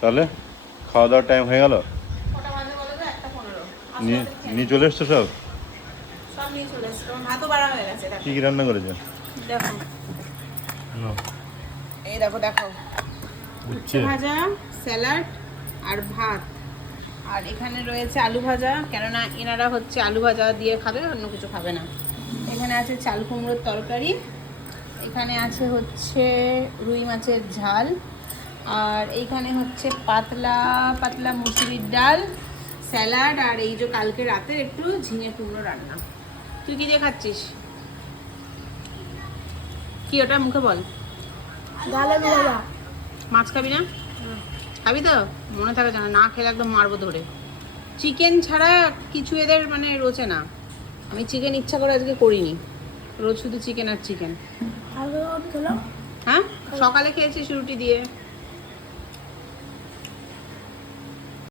তাহলে খাওয়া দাওয়ার টাইম হয়ে গেল? কটা বাজে বলো তো? 1:15। নিয়ে চলে এসছো সব? সব নিয়ে চলে এসছো। ভাতও বাড়া হয়ে গেছে। কি কি রান্না করেছো? দেখো এই দেখো দেখো, উচ্ছে ভাজা, স্যালাড আর ভাত। আর এখানে রয়েছে আলু ভাজা, কেননা এনারা হচ্ছে আলু ভাজা দিয়ে খাবে, অন্য কিছু খাবে না। এখানে আছে চাল কুমড়োর তরকারি, এখানে আছে হচ্ছে রুই মাছের ঝাল, আর এইখানে হচ্ছে পাতলা পাতলা মুসুরির ডাল, স্যালাড, আর এই যে কালকে রাতের একটু ঝিঙে কুমড়ো রান্না। তুই কি দিয়ে খাচ্ছিস? কি ওটা মুখে বল। ডাল আলু ভাজা। মাছ খাবি না? খাবি তো? মনে থাকে জানা, না খেলে একদম মারবো ধরে। চিকেন ছাড়া কিছু এদের মানে রোচে না। আমি চিকেন ইচ্ছা করে আজকে করিনি, রোজ শুধু চিকেন আর চিকেন। আলু খেলাম। হ্যাঁ, সকালে খেয়েছিস রুটি দিয়ে।